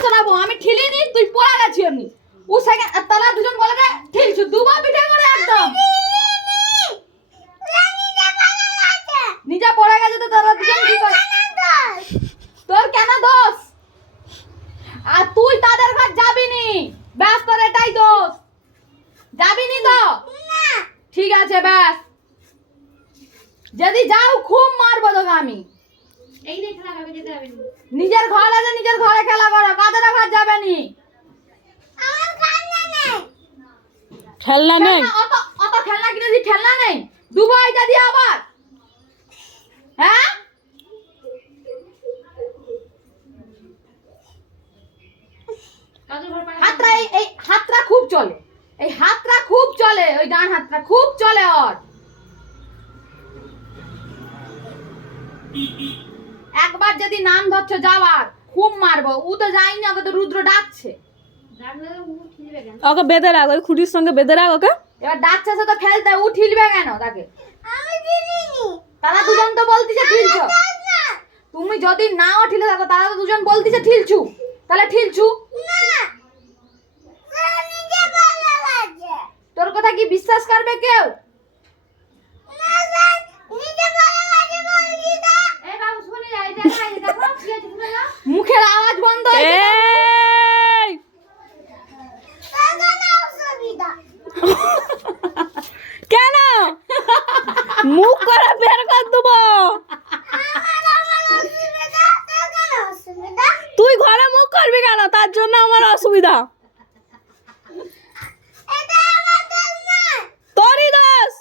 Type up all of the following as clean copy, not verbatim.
চড়াবো আমি ঠিলিনি তুই পড়া গেছি এমনি ও সেকেন্ড তারা দুজন বলে রে ঠিলছু দুবার পিঠে করে একদম নিজে পড়ে গেছে তো তারা দুজন কি করে তোর কেন দোষ আর তুই তাদের ঘর যাবি নি ব্যাস তোর এটাই দোষ যাবি নি তো ঠিক আছে ব্যাস যদি যাও খুব মারবো তোকে আমি এই রে খেলা করবে যেতে হবে নিজের ঘর আছে নিজের ঘরে খেলা করো কাদের ঘর যাবে নি আমার খেলনা নেই খেলনা নেই অত অত খেলনা কিনেছি খেলনা নেই দুবাই যদি আবার হ্যাঁ কাজল ঘর পাড়া হাতরা এই হাতরা খুব চলে এই হাতরা খুব চলে ওই ডান হাতরা খুব চলে ওর একবার যদি নাম ধরছো যাওয়ার খুব মারবো ও তো যায়নি ওকে তো রুদ্র ডাকছে ডাকলে ও ঠিলবে কেন ওকে বেঁধে রাখ ওই খুঁটির সঙ্গে বেঁধে রাখ ওকে এবার ডাকছে সে তো খেলতে ও ঠিলবে কেন তাকে আমি ঠিলিনি তারা দুজন তো বলতিছে ঠিলছো তুমি যদি নাও ঠিলে থাকো তারা তো দুজন বলতিছে ঠিলছু তাহলে ঠিলছু না নিজে ভালো লাগে তোর কথা কি বিশ্বাস করবে কেউ না স্যার নিজে ভালো লাগে বলছি না এই বাবু শুনে যাই দেখা এই দেখো কি আছে শুনে না মুখের আওয়াজ বন্ধ হয়েছে এই তাহলে অসুবিধা কেন মুখ করে বের কর দেবো আমার অসুবিধা তাহলে অসুবিধা তুই ঘরে মুখ করবি কেন তার জন্য আমার অসুবিধা এটা আমার দোষ না তোরই দোষ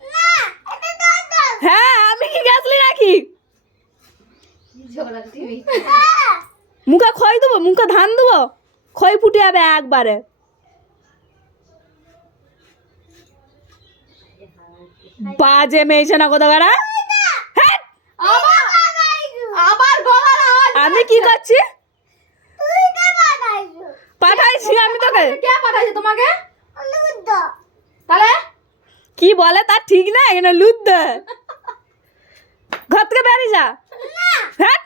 না এটা তোর দোষ হ্যাঁ আমি কি গেছলি নাকি ঝগড়া টিভি হ্যাঁ মুখে খই দেবো মুখে ধান দেবো খই ফুটে যাবে একবারে বাজে মেয়েছে না কোথাও হ্যাঁ আবার আবার গলার আওয়াজ আমি কি করছি তুই কে বানাইছো পাঠাইছি আমি তোকে কে পাঠাইছে তোমাকে লুদ্দ তাহলে কি বলে তার ঠিক না এখানে লুদ দে ঘর থেকে বেরিয়ে যা না হ্যাঁ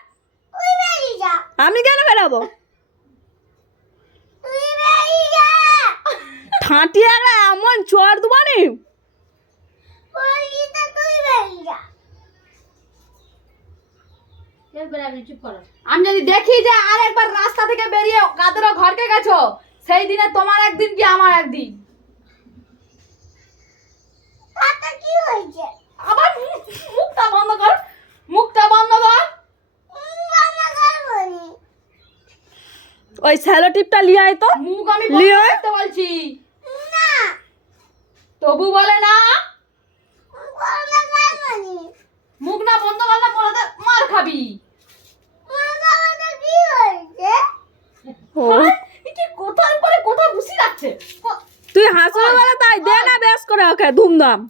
তুই বেরিয়ে যা আমি কেন বেরাবো তুই বেরিয়ে যা ঠাঁটিয়ে একটা এমন চর দেবো নি বলছি তো তুই বেরিয়ে যা কেউ বেরাবি চুপ করো আমি যদি দেখি যে আরেকবার রাস্তা থেকে বেরিয়ে কাদের ঘরকে গেছো সেই দিনে তোমার একদিন কি আমার একদিন তাতে কি হয়েছে আবার মুখটা বন্ধ কর মুখটা বন্ধ কর বানা করবনি ওই স্যালো টিপটা লিয়ে আয় তো মুখ আমি লিও। বন্ধ করতে বলছি না তবু বলে না বানা করবনি মুখ না বন্ধ করলে পরে মার খাবি বানা বানা কি হয়েছে ও এ কি কোথায় পরে কোথায় বসে যাচ্ছে তুই হাসলে বলে তাই দে না বেশ করে ওকে ধুমধাম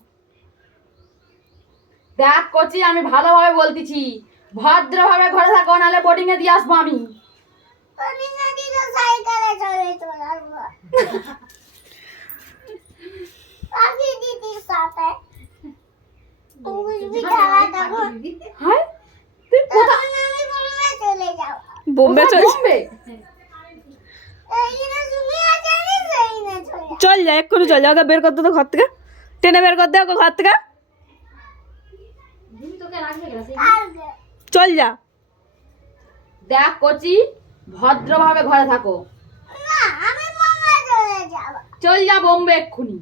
দেখ করছি আমি ভালোভাবে বলতেছি ভদ্রভাবে ঘরে থাকো নাহলে বোর্ডিং এ দিয়ে আসবো আমি তুমি নাকি তো সাইকেলে চলে চলে আসবো কাকি দিদির সাথে তুমি খেলা দেখো হ্যাঁ তুই কোথায় তখন আমি বলবে চলে যাও বোম্বে চল বোম্বে এই না তুমি আছে আমি সেই না চলে যাও। চল যা এক্ষুনি চল যা ওকে বের করতে তো ঘর থেকে টেনে বের করতে ওকে ঘর থেকে তুমি তোকে রাখবে কেন চল যা দেখ করছি ভদ্রভাবে ঘরে থাকো না আমি বোম্বে চলে যাব চল যা বোম্বে এক্ষুনি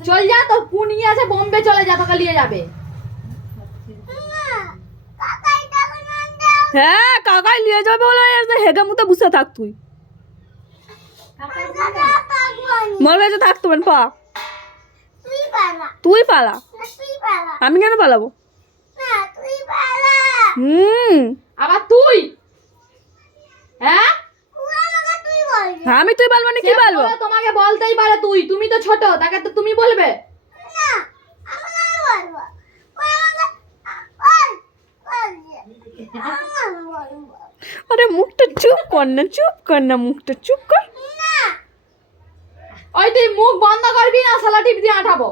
চল যা তোর কুনি আছে বোম্বে চলে যা তোকে নিয়ে যাবে না কাকাই টাকা না দাও হ্যাঁ কাকাই নিয়ে যাবে বলে হেগে মুতে বসে থাক তুই কাকা থাকবনি মোর কাছে থাকতে পারেন পা তুই পালা তুই পালা তুই পালা আমি কেন পালাবো না তুই পালা আবার তুই হ্যাঁ তুই বলবি আমি তুই পালবো না কি সে পালবো বলে তোমাকে বলতেই পারে তুই তুমি তো ছোট তাকে তো তুমি বলবে না আমি কেন বলবো আমি বলবো আরে মুখটা চুপ কর না মুখটা চুপ কর না ওই তুই মুখ বন্ধ করবি না শালা টিপ দিয়ে আঠাবো